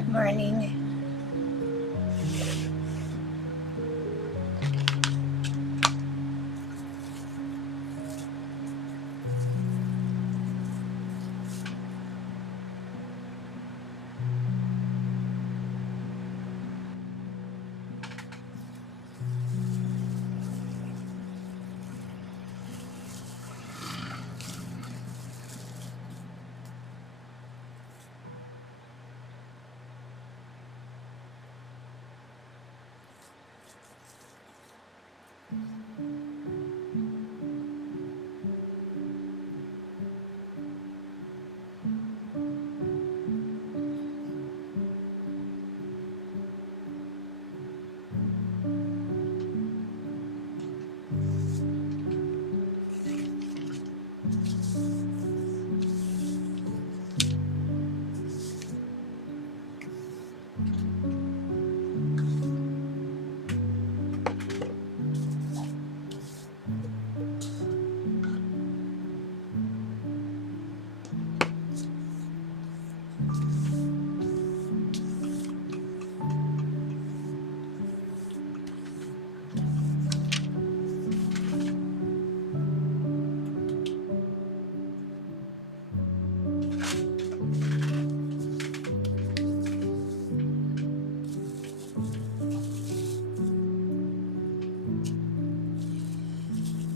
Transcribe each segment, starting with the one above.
Good morning.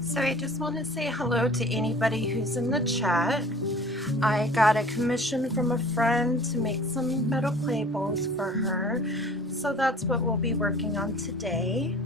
So I just want to say hello to anybody who's in the chat. I got a commission from a friend to make some metal clay bowls for her. So that's what we'll be working on today.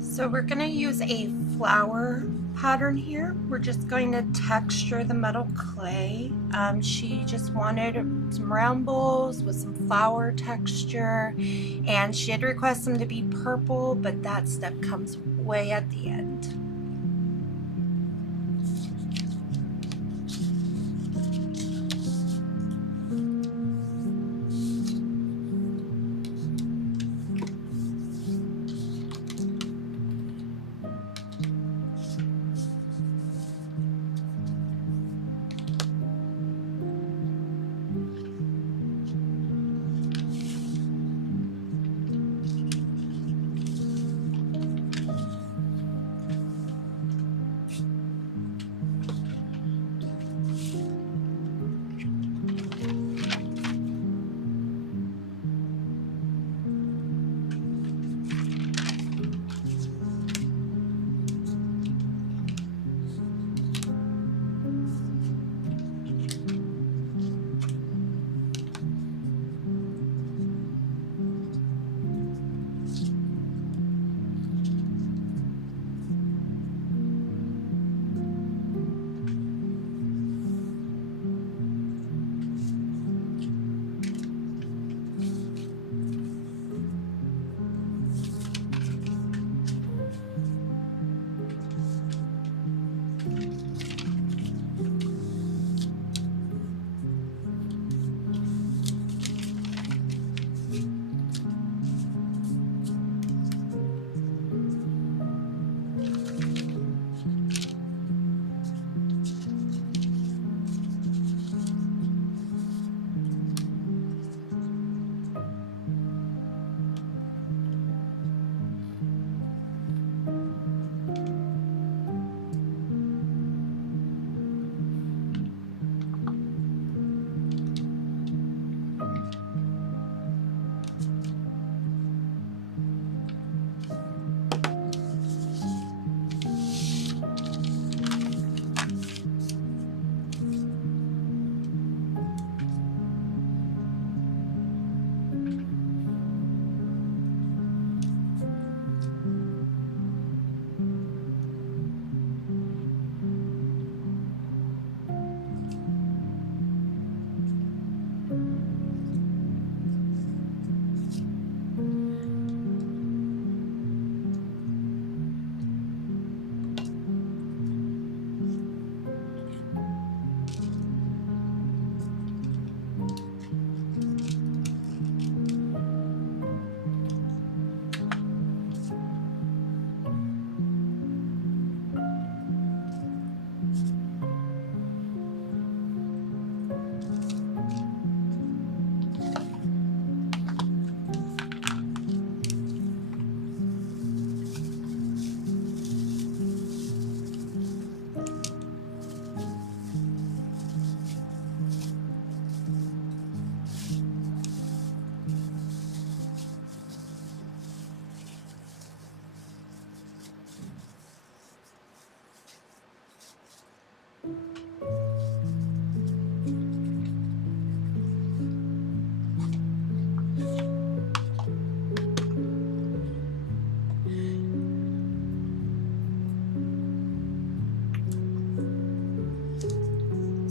So we're going to use a flower pattern here. We're just going to texture the metal clay. She just wanted some round bowls with some flower texture, and she had requested them to be purple, but that step comes way at the end.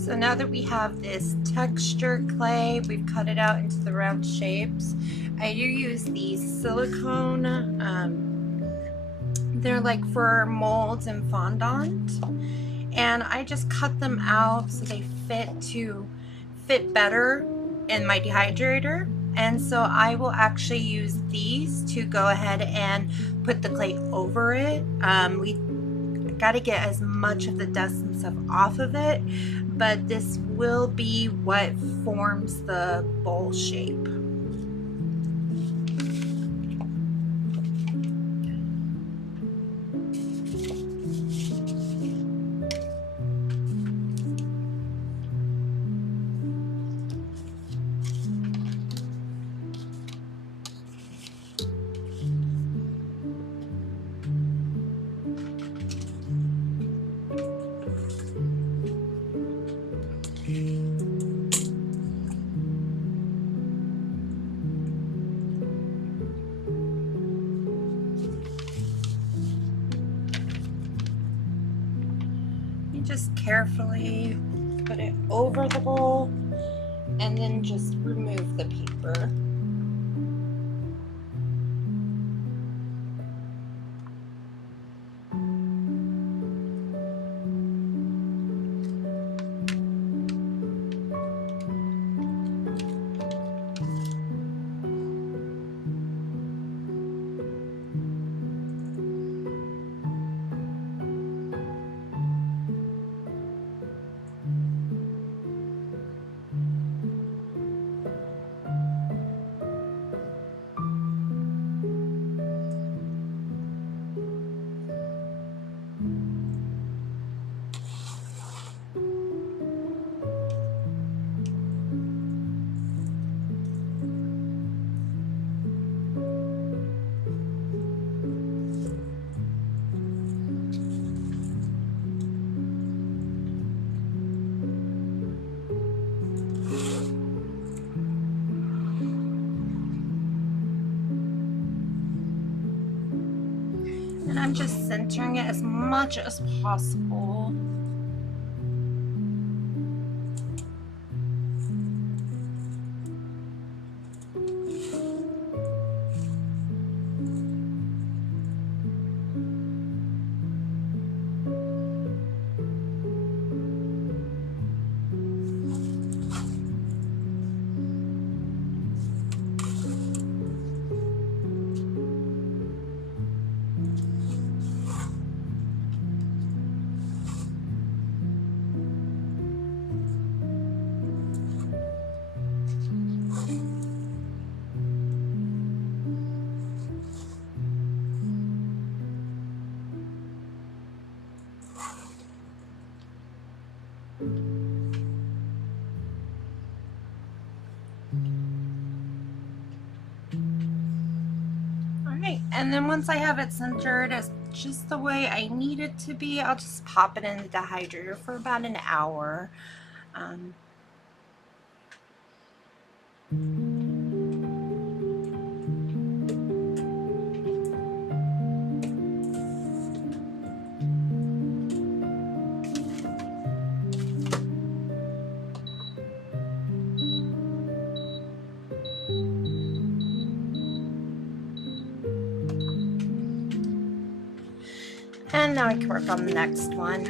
So now that we have this texture clay, we've cut it out into the round shapes. I do use these silicone, they're like for molds and fondant, and I just cut them out so they fit better in my dehydrator. And so I will actually use these to go ahead and put the clay over it. We got to get as much of the dust and stuff off of it, but this will be what forms the bowl shape. You just carefully put it over the bowl and then just remove the paper. And I'm just centering it as much as possible. Alright, and then once I have it centered as just the way I need it to be, I'll just pop it in the dehydrator for about an hour. And now I can work on the next one.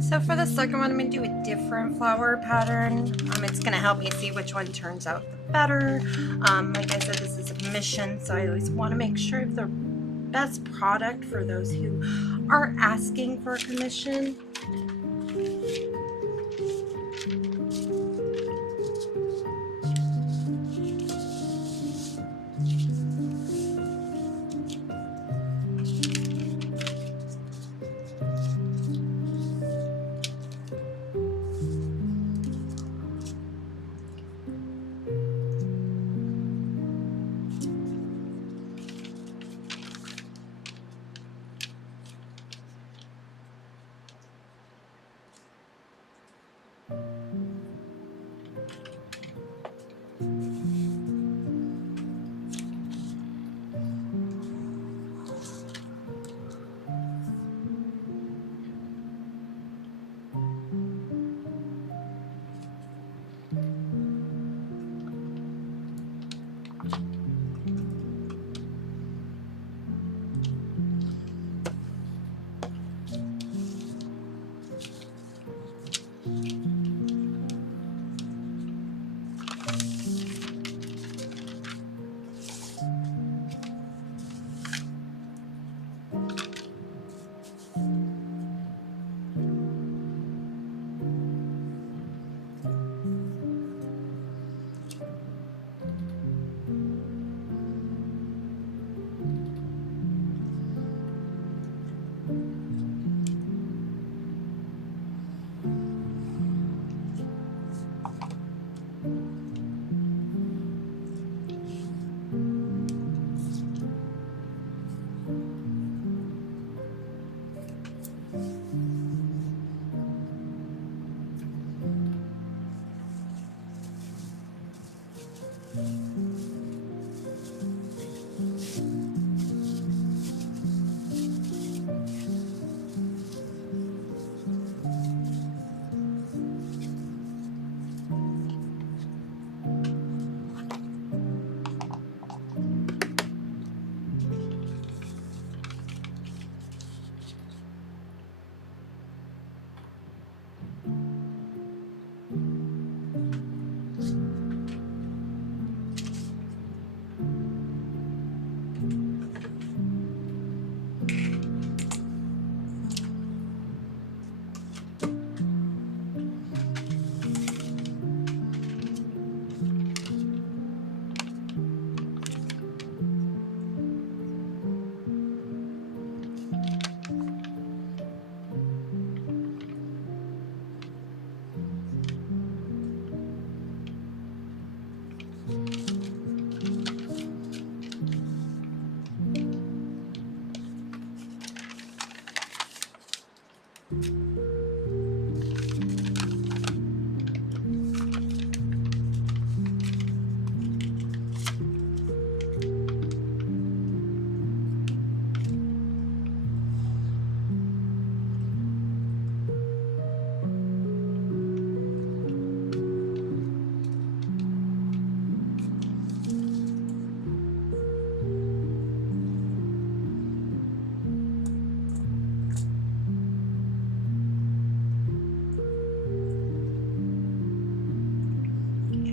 So for the second one, I'm going to do a different flower pattern. It's going to help me see which one turns out the better. Like I said, this is a commission, so I always want to make sure it's the best product for those who are asking for a commission.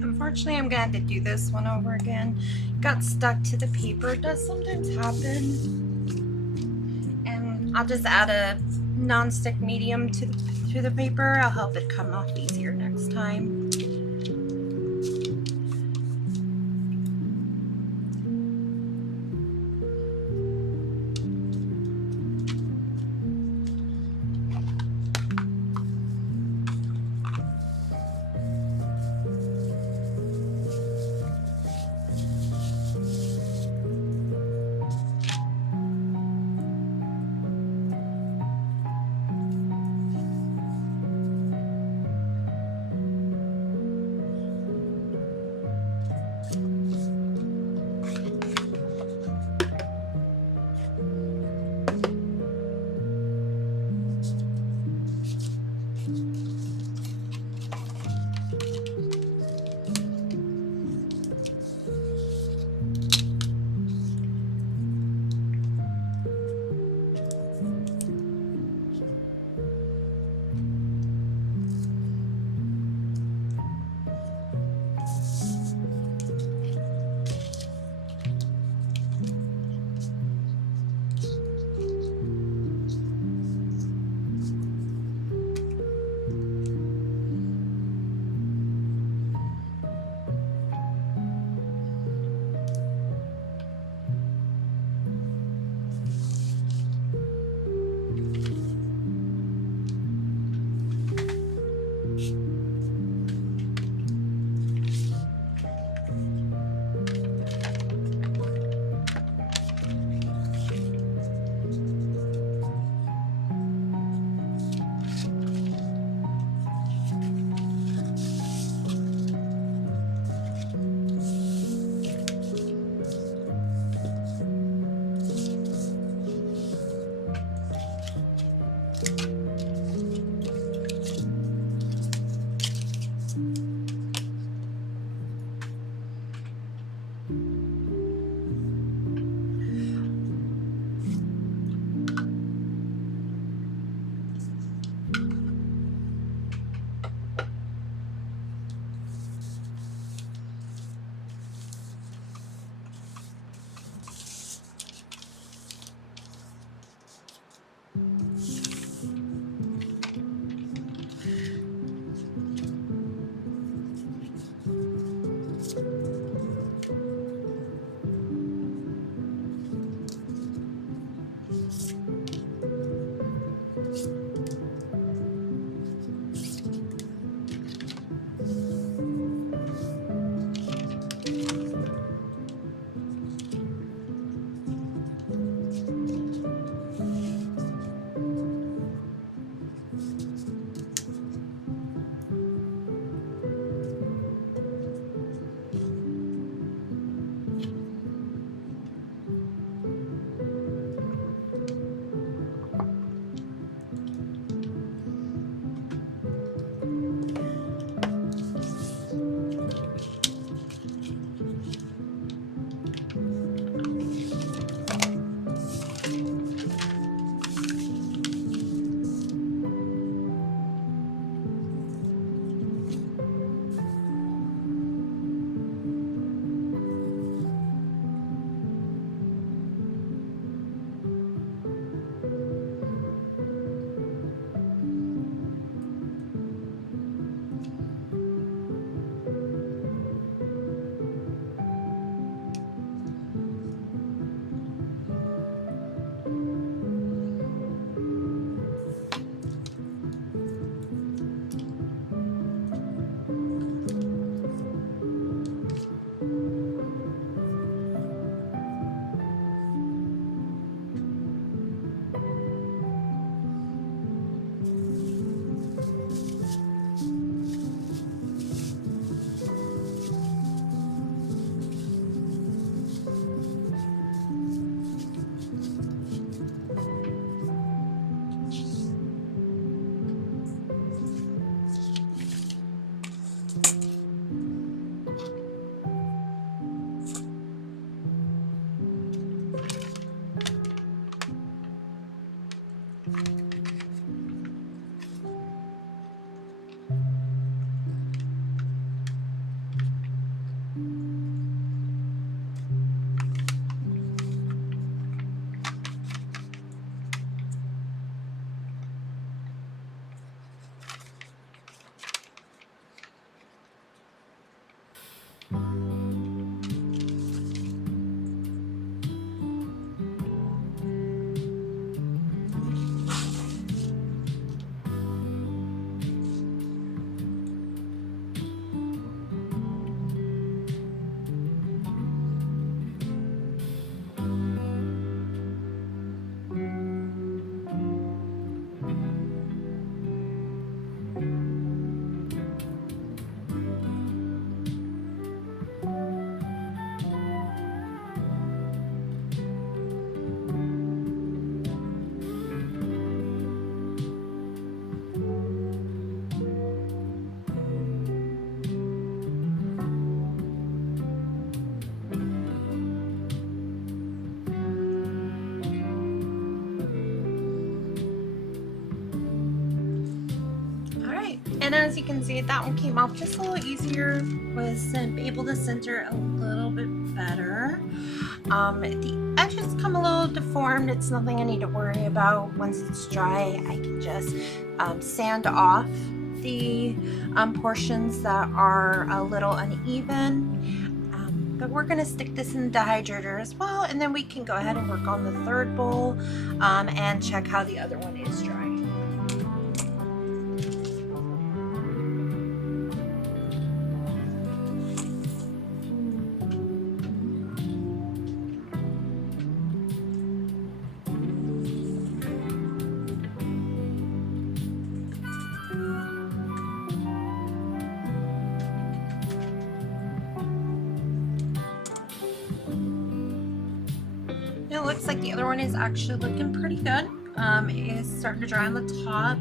Unfortunately, I'm gonna have to do this one over again. Got stuck to the paper. It does sometimes happen. And I'll just add a non-stick medium to the paper. I'll help it come off easier next time. And as you can see, that one came off just a little easier, was able to center a little bit better. The edges come a little deformed. It's nothing I need to worry about. Once it's dry, I can just sand off the portions that are a little uneven. But we're going to stick this in the dehydrator as well, and then we can go ahead and work on the third bowl and check how the other one is dry. It looks like the other one is actually looking pretty good. It is starting to dry on the top.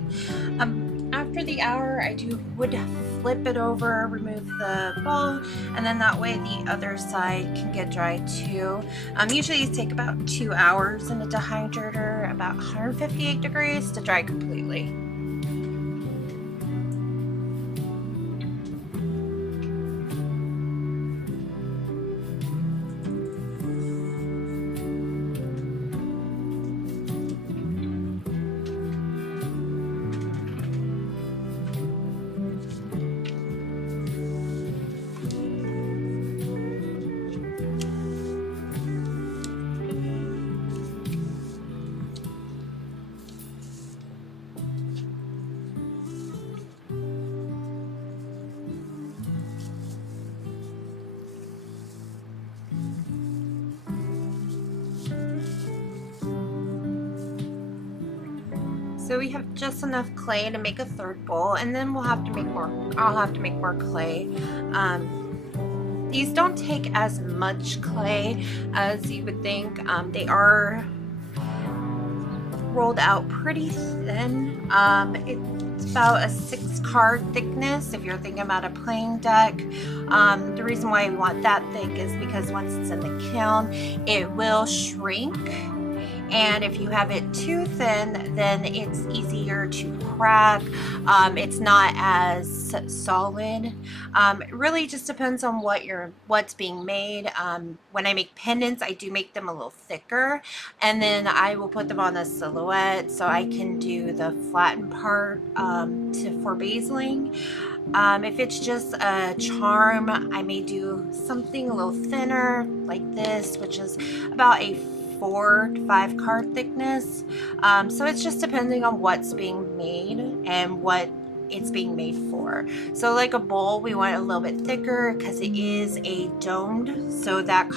After the hour, I would flip it over, remove the bowl, and then that way the other side can get dry too. Usually these take about 2 hours in a dehydrator, about 158 degrees to dry completely. So we have just enough clay to make a third bowl, and then we'll have to make more. I'll have to make more clay. These don't take as much clay as you would think. They are rolled out pretty thin. It's about a 6-card thickness if you're thinking about a playing deck. The reason why we want that thick is because once it's in the kiln, it will shrink. And if you have it too thin, then it's easier to crack. It's not as solid. It really just depends on what's being made. When I make pendants, I do make them a little thicker, and then I will put them on a silhouette so I can do the flattened part for basiling. If it's just a charm, I may do something a little thinner like this, which is about a 4 to 5 card thickness. So it's just depending on what's being made and what it's being made for. So like a bowl, we want it a little bit thicker because it is a domed, so that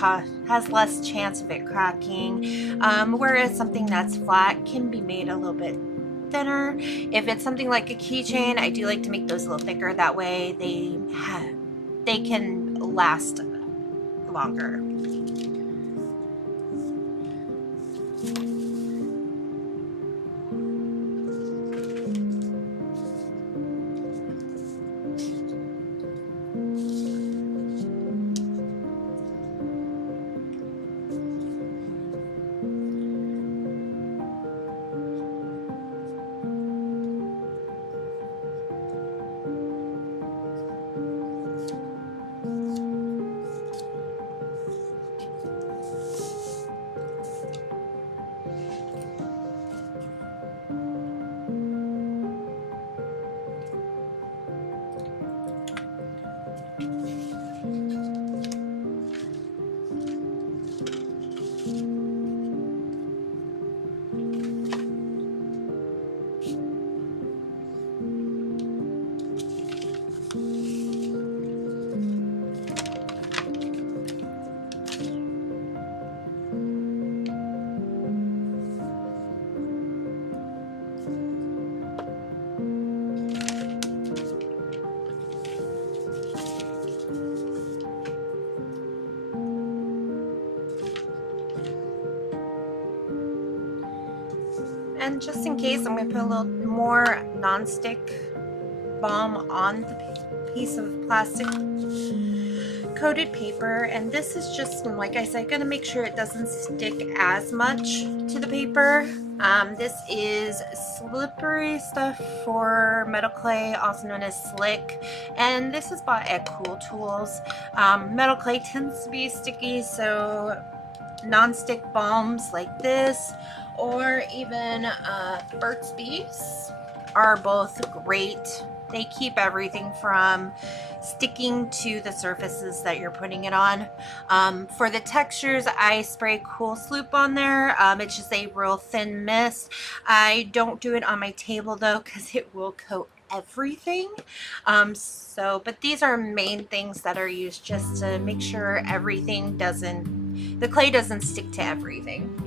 has less chance of it cracking, whereas something that's flat can be made a little bit thinner. If it's something like a keychain, I do like to make those a little thicker. That way they can last longer. And just in case, I'm going to put a little more non-stick balm on the piece of plastic coated paper. And this is just, like I said, going to make sure it doesn't stick as much to the paper. This is slippery stuff for metal clay, also known as slick, and this is bought at Cool Tools. Metal clay tends to be sticky, so non-stick balms like this, or even Burt's Bees are both great. They keep everything from sticking to the surfaces that you're putting it on. For the textures, I spray Cool Sloop on there. It's just a real thin mist. I don't do it on my table though, because it will coat everything. But these are main things that are used just to make sure everything the clay doesn't stick to everything.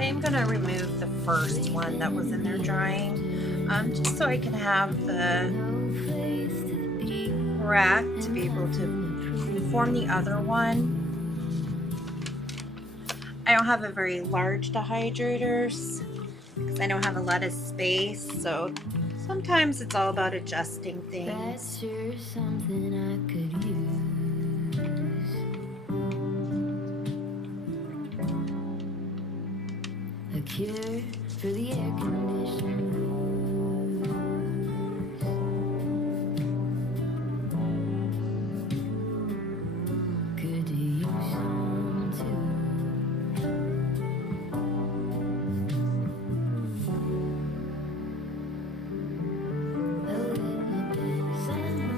I'm gonna remove the first one that was in there drying, just so I can have the rack to be able to form the other one. I don't have a very large dehydrator because I don't have a lot of space, so sometimes it's all about adjusting things. That's sure something I could use. A cure for the air conditioning. Could use some too. A little bit sunlight.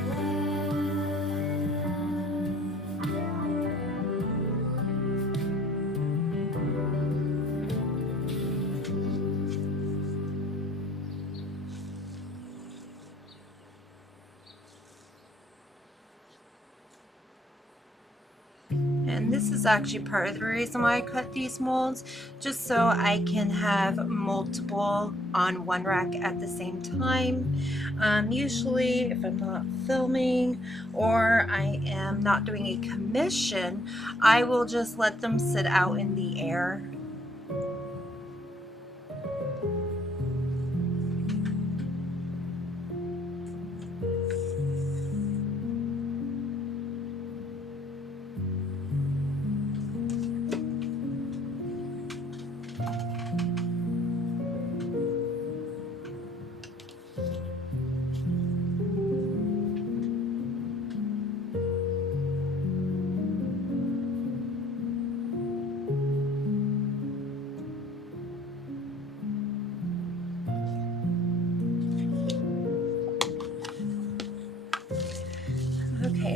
And this is actually part of the reason why I cut these molds, just so I can have multiple on one rack at the same time. Usually if I'm not filming or I am not doing a commission, I will just let them sit out in the air.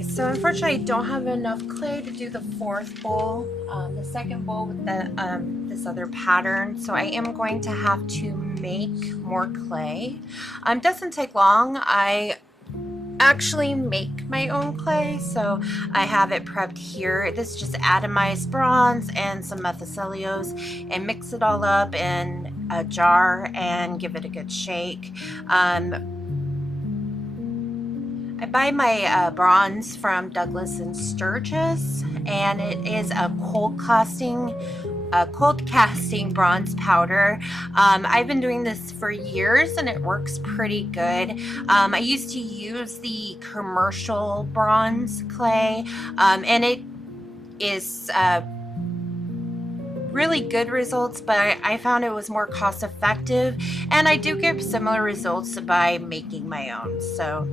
so unfortunately I don't have enough clay to do the fourth bowl, the second bowl with the this other pattern, so I am going to have to make more clay. Doesn't take long. I actually make my own clay, so I have it prepped here. This is just atomized bronze and some methicellulose, and mix it all up in a jar and give it a good shake. I buy my bronze from Douglas and Sturgis, and it is a cold casting bronze powder. I've been doing this for years and it works pretty good. I used to use the commercial bronze clay, and it is really good results, but I found it was more cost effective, and I do get similar results by making my own. So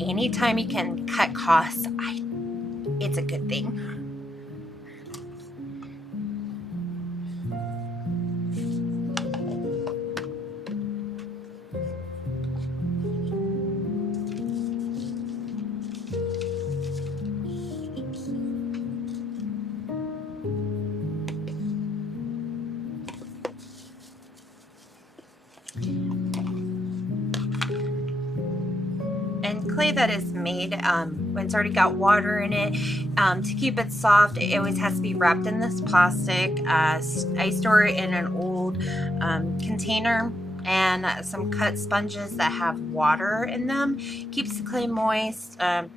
anytime you can cut costs, it's a good thing. And clay that is made when it's already got water in it, to keep it soft, it always has to be wrapped in this plastic. I store it in an old container, and some cut sponges that have water in them keeps the clay moist, and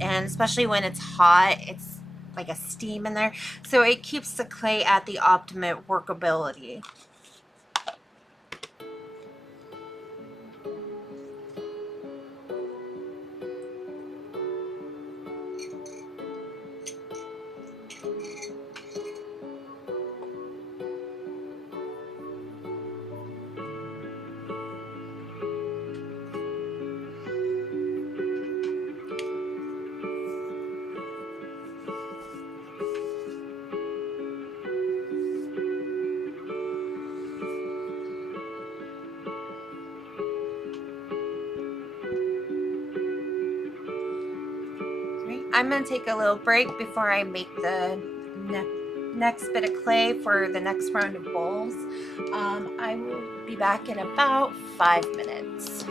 especially when it's hot, it's like a steam in there, so it keeps the clay at the optimum workability. I'm going to take a little break before I make the next bit of clay for the next round of bowls. I will be back in about 5 minutes.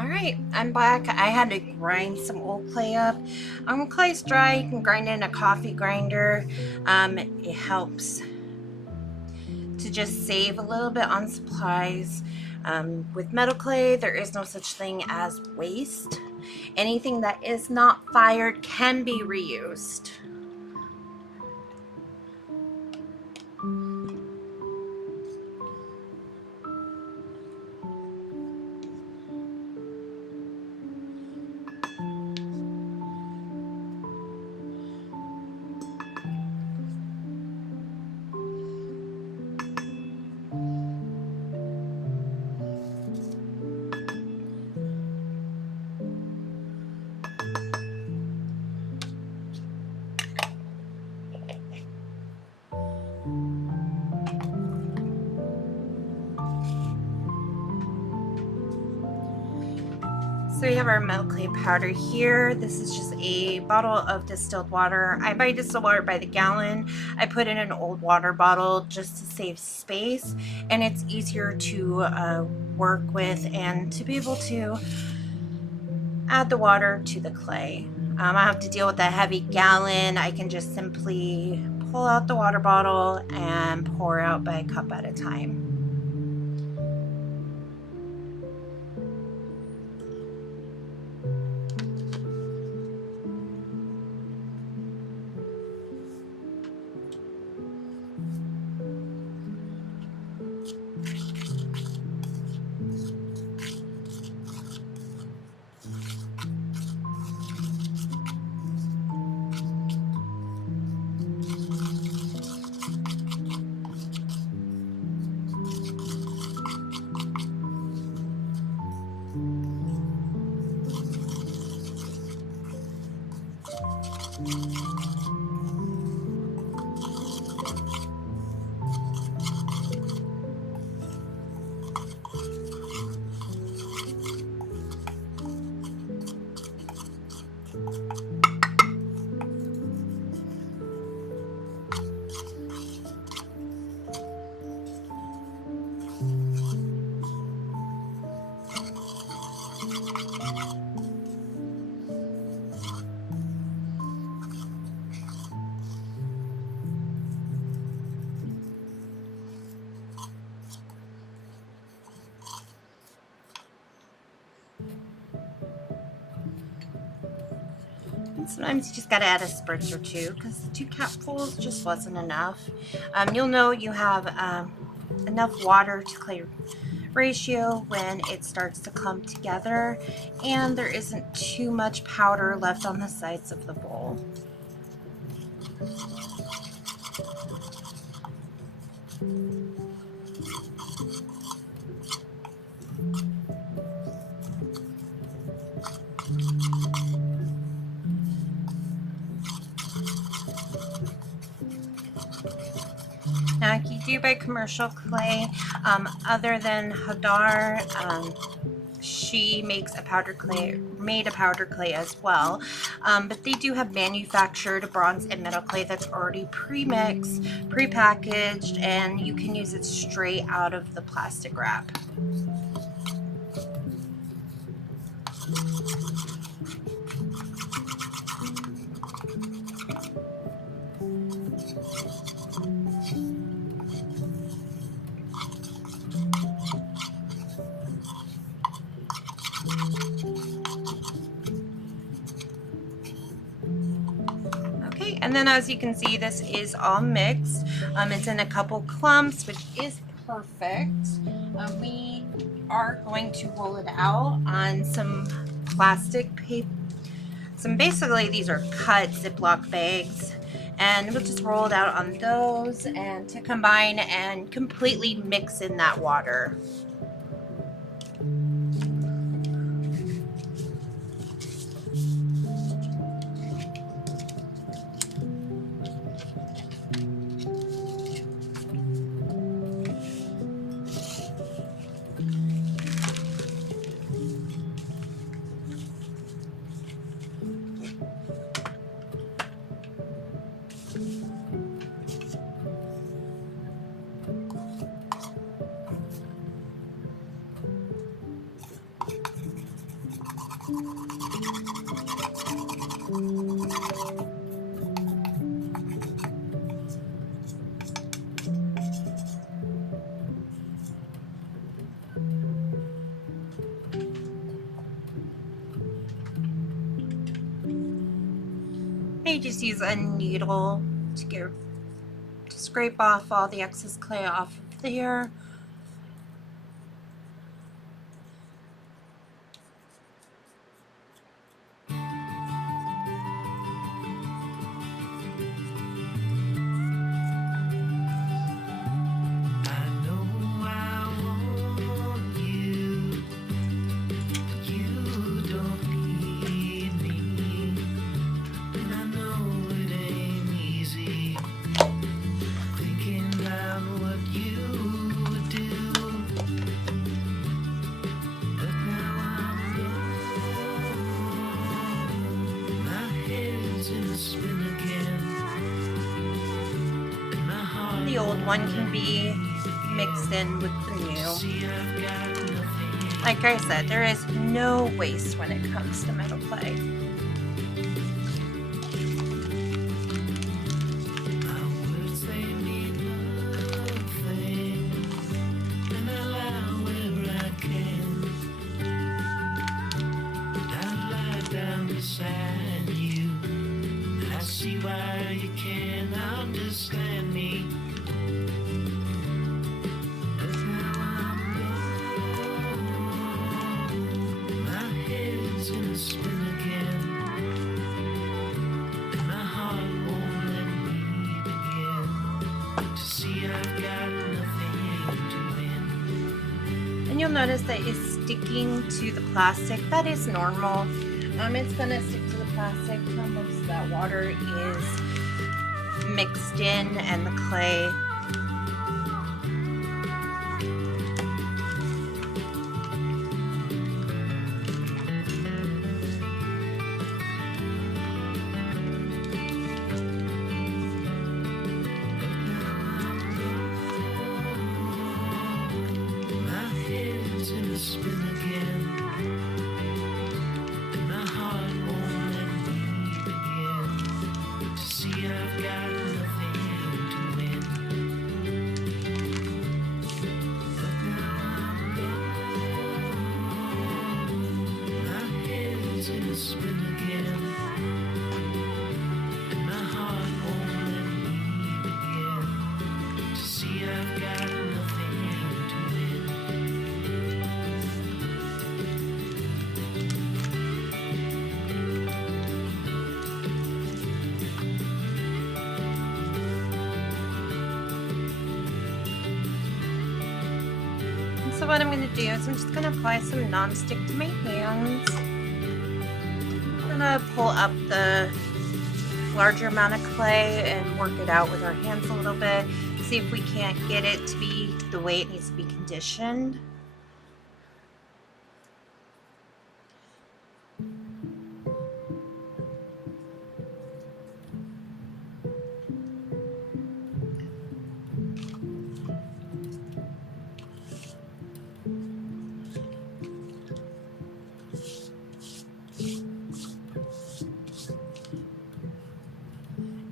Alright, I'm back. I had to grind some old clay up. Clay's dry, you can grind it in a coffee grinder. It helps to just save a little bit on supplies. With metal clay, there is no such thing as waste. Anything that is not fired can be reused. So we have our metal clay powder here. This is just a bottle of distilled water. I buy distilled water by the gallon. I put in an old water bottle just to save space, and it's easier to work with and to be able to add the water to the clay. I have to deal with a heavy gallon. I can just simply pull out the water bottle and pour out by a cup at a time. Sometimes you just gotta add a spritz or two because 2 capfuls just wasn't enough. You'll know you have enough water to clay ratio when it starts to clump together and there isn't too much powder left on the sides of the bowl. Now, if you do buy commercial clay, other than Hadar, she makes a powder clay, made a powder clay as well. But they do have manufactured bronze and metal clay that's already pre-mixed, pre-packaged, and you can use it straight out of the plastic wrap. Okay, and then as you can see, this is all mixed. It's in a couple clumps, which is perfect. We are going to roll it out on some plastic paper. Basically, these are cut Ziploc bags, and we'll just roll it out on those and to combine and completely mix in that water. I just use a needle to scrape off all the excess clay off of there. The old one can be mixed in with the new. Like I said, there is no waste when it comes to metal clay. You'll notice that it's sticking to the plastic. That is normal. It's gonna stick to the plastic until most of that water is mixed in and the clay. So what I'm going to do is I'm just going to apply some non-stick to my hands. I'm going to pull up the larger amount of clay and work it out with our hands a little bit. See if we can't get it to be the way it needs to be conditioned.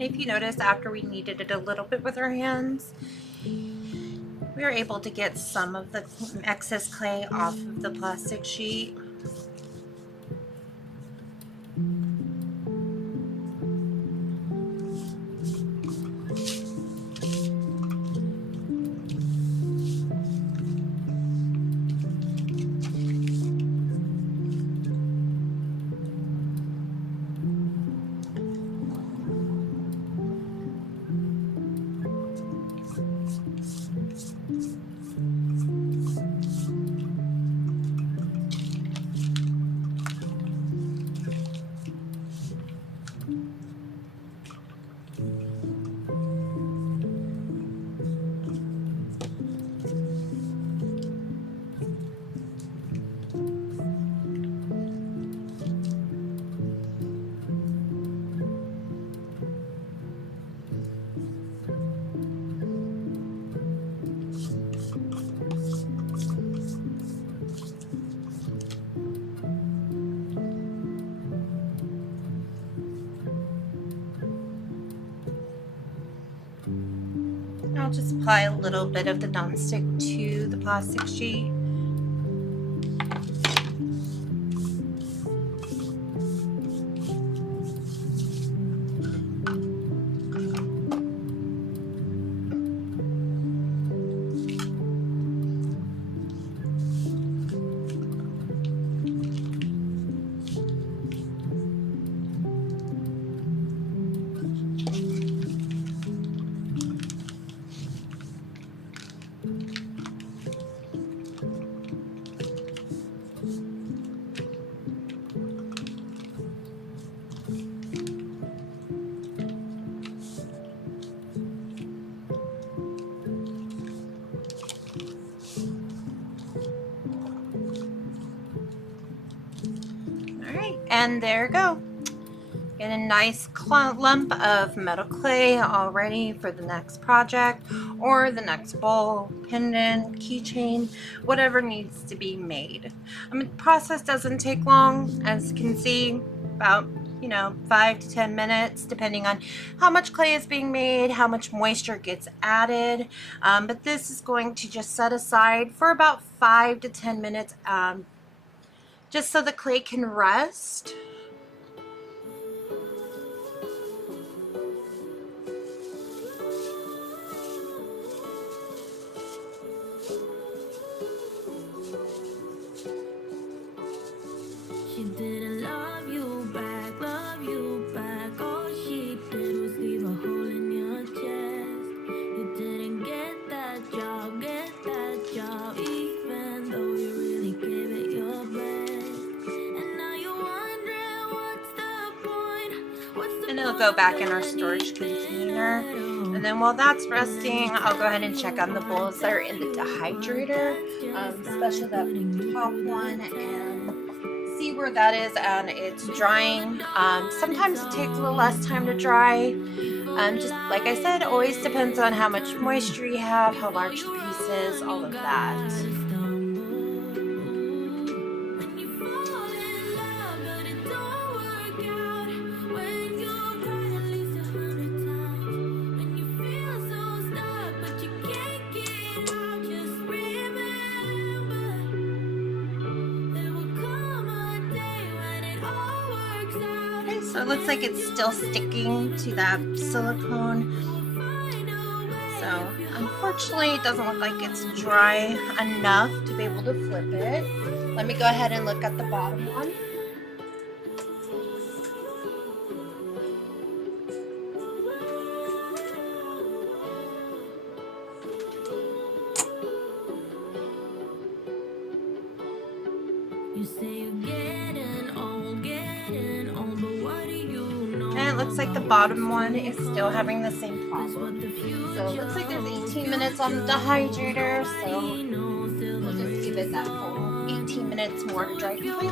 If you notice, after we kneaded it a little bit with our hands, we were able to get some of the excess clay off of the plastic sheet. I'll just apply a little bit of the nonstick to the plastic sheet. And there you go. Get a nice lump of metal clay all ready for the next project or the next bowl, pendant, keychain, whatever needs to be made. The process doesn't take long, as you can see, about 5 to 10 minutes, depending on how much clay is being made, how much moisture gets added. But this is going to just set aside for about 5 to 10 minutes, just so the clay can rest. She didn't love you back, all she did was leave a hole in your chest. You didn't get that job, even though you really gave it your best. And now you're wondering what's the point, And it'll go back in our storage container. And then while that's resting, I'll go ahead and check on the bowls that are in the dehydrator, especially that top one, and see where that is and it's drying. Sometimes it takes a little less time to dry. Just like I said, always depends on how much moisture you have, how large the piece is, all of that. So it looks like it's still sticking to that silicone. So unfortunately, it doesn't look like it's dry enough to be able to flip it. Let me go ahead and look at the bottom one. You say you're getting old, but what do you know? And it looks like the bottom one is still having the same problem. So it looks like there's 18 minutes on the dehydrator, so we'll just give it that full 18 minutes more to dry completely.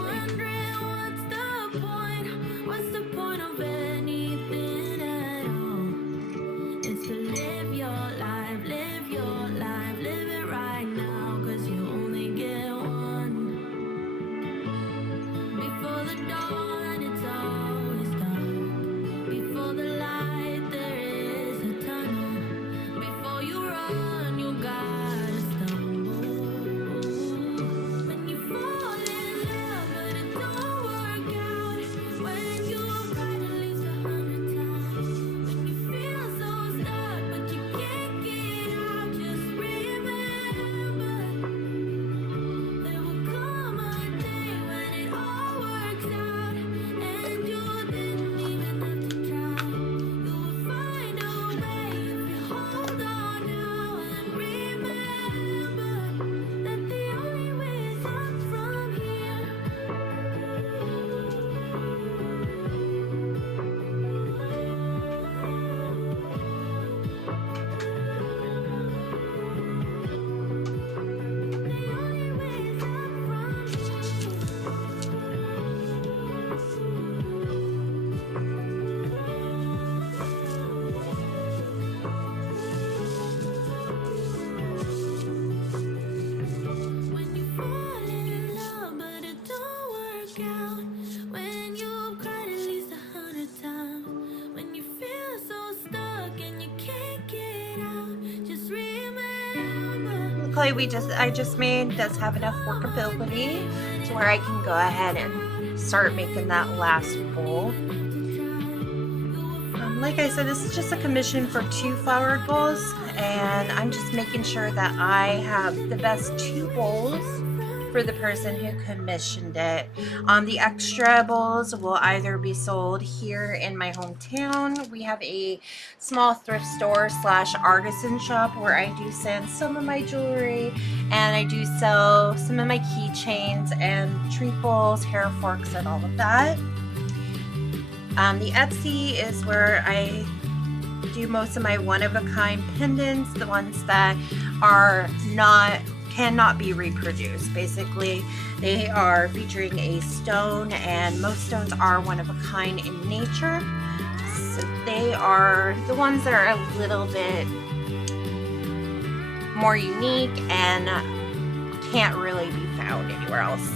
What's the point of anything at all? It's to live your life, live it right now, 'cause you only get one. Before the dawn, it's always dark. Before the light, there is a tunnel. Before you run, you gotta stumble. When you fall in love, but it don't work out. When you've tried at least 100 times. When you feel so stuck, but you can't get out. Just remember, there will come a day when it all works out, and you didn't even have to try. You will find a way if you hold on now and remember that the only way is up from here. The only way is up When you fall in love, but it don't work out. When you've cried at least 100 times. When you feel so stuck and you can't get out. Just remember. The clay I just made does have enough workability to where I can go ahead and start making that last bowl. Like I said, this is just a commission for 2 flowered bowls, and I'm just making sure that I have the best 2 bowls for the person who commissioned it. The extra bowls will either be sold here in my hometown. We have a small thrift store / artisan shop where I do send some of my jewelry, and I do sell some of my keychains and treat bowls, hair forks, and all of that. The Etsy is where I do most of my one-of-a-kind pendants, the ones that are not cannot be reproduced. Basically, they are featuring a stone, and most stones are one of a kind in nature. So they are the ones that are a little bit more unique and can't really be found anywhere else.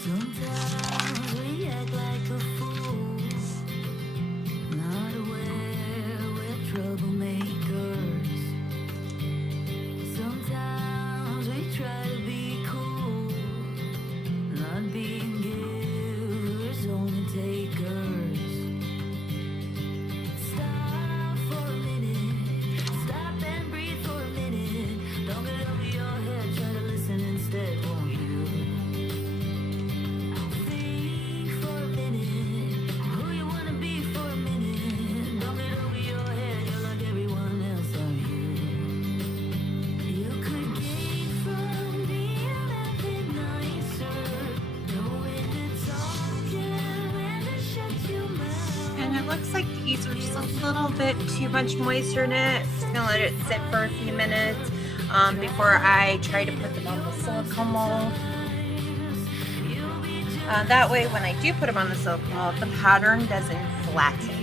Sometimes we act like a fool, not aware we're troublemakers. Sometimes we try to be cool, not being givers, only takers. Stop for a minute, stop and breathe for a minute. Don't get over your head, try to listen instead, won't you? Think for a minute, who you wanna be for a minute. Don't get over your head, you're like everyone else, are you? You could gain from being nothing nicer, knowing to talk and when to shut your mouth. And it looks like these are just a little bit too much moisture in it. Just gonna let it sit for a few minutes before I try to put them on the silicone mold. That way, when I do put them on the silicone mold, the pattern doesn't flatten.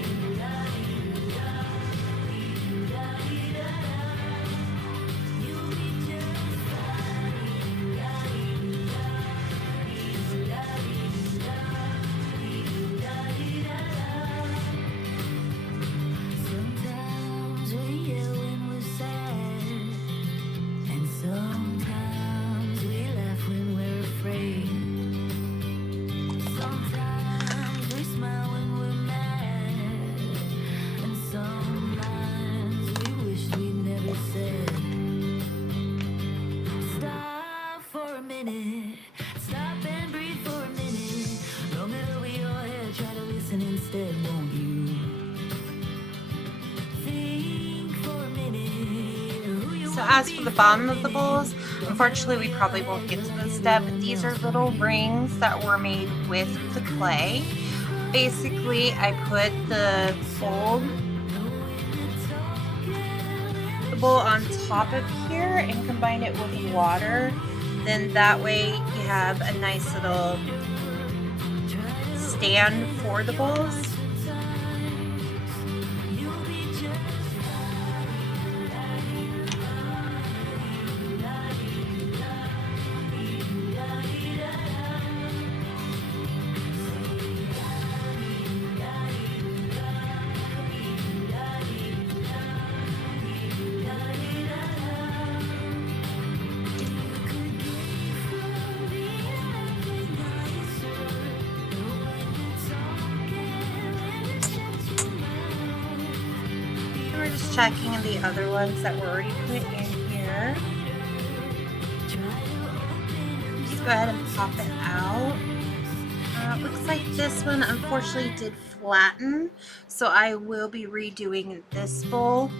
Sometimes we yell when we're sad, and sometimes we laugh when we're afraid. Sometimes we smile when we're mad, and some lines we wish we'd never said. Stop for a minute, stop and breathe for a minute. Don't get over your head, try to listen instead, won't you? So as for the bottom of the bowls, unfortunately we probably won't get to this step, but these are little rings that were made with the clay. Basically, I put the fold the bowl on top of here and combine it with water, then that way you have a nice little stand for the bowls. We're just checking the other ones that were already put in here. Just go ahead and pop it out. Looks like this one unfortunately did flatten, so I will be redoing this bowl.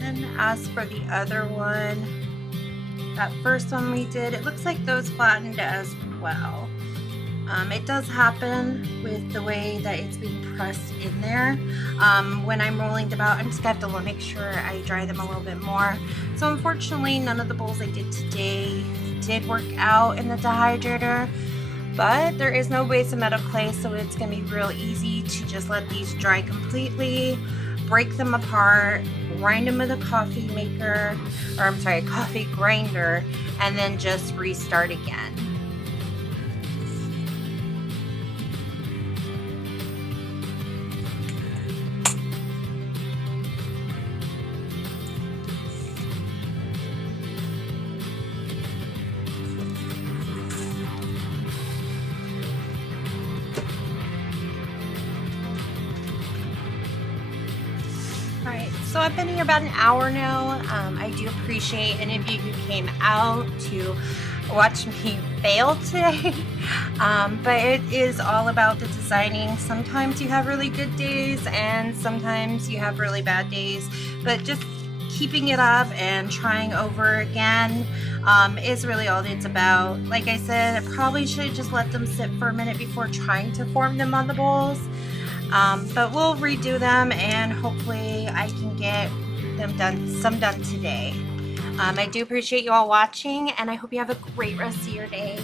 And as for the other one, that first one we did, it looks like those flattened as well. It does happen with the way that it's being pressed in there. When I'm rolling them out, I'm just gonna have to make sure I dry them a little bit more. So unfortunately, none of the bowls I did today did work out in the dehydrator, but there is no base of metal clay, so it's gonna be real easy to just let these dry completely, break them apart, grind them with a coffee maker, or I'm sorry, a coffee grinder, and then just restart again. Alright, so I've been here about an hour now. I do appreciate any of you who came out to watch me fail today. But it is all about the designing. Sometimes you have really good days and sometimes you have really bad days. But just keeping it up and trying over again is really all it's about. Like I said, I probably should just let them sit for a minute before trying to form them on the bowls. But we'll redo them and hopefully I can get them done today. I do appreciate you all watching and I hope you have a great rest of your day.